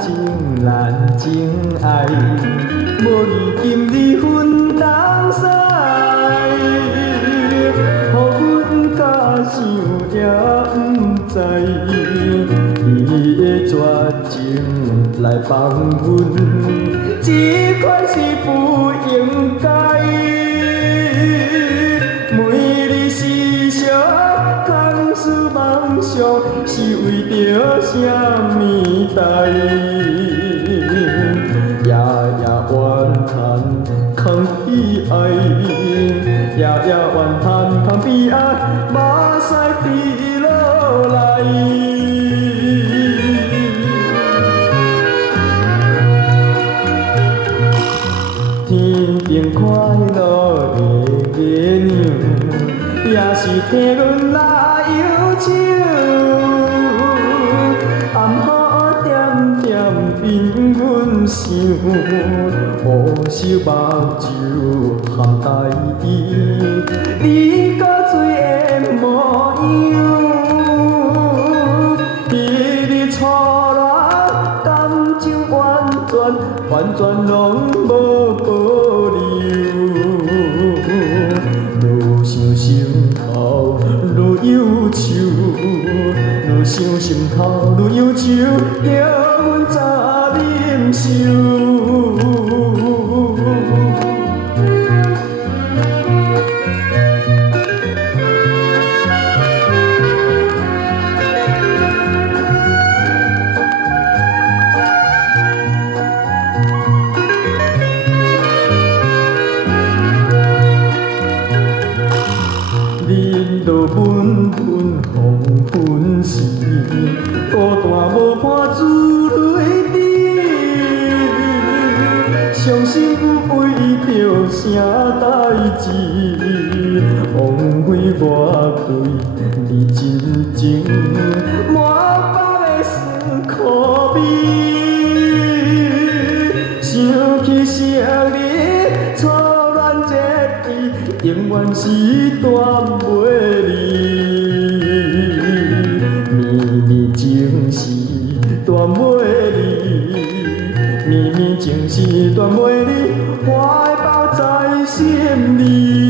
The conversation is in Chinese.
情难情爱，无你今日分东西，予阮假想也不知，伊的绝情来放阮，这款是不应该。每日时常空思梦想，是为着啥物代？夜夜怨叹空悲哀，夜夜怨叹空悲哀，目屎滴落来。天边快乐的月亮，也是替阮来忧愁。暗雨点点冰阮想，乌烧目睭含大意，你搁水的模样。彼日初来，感情完全拢无保留。愈想心头愈忧愁，愈想心头愈忧愁，叫阮怎忍受？恁都纷纷黄昏时，孤单无伴自泪滴，伤心为着啥代志？枉费我对你真情，满腹的酸苦味，想起昔日初恋这天，永远是断袂离。绵绵情是断袂离，绵绵情是断袂离，怀抱在心里。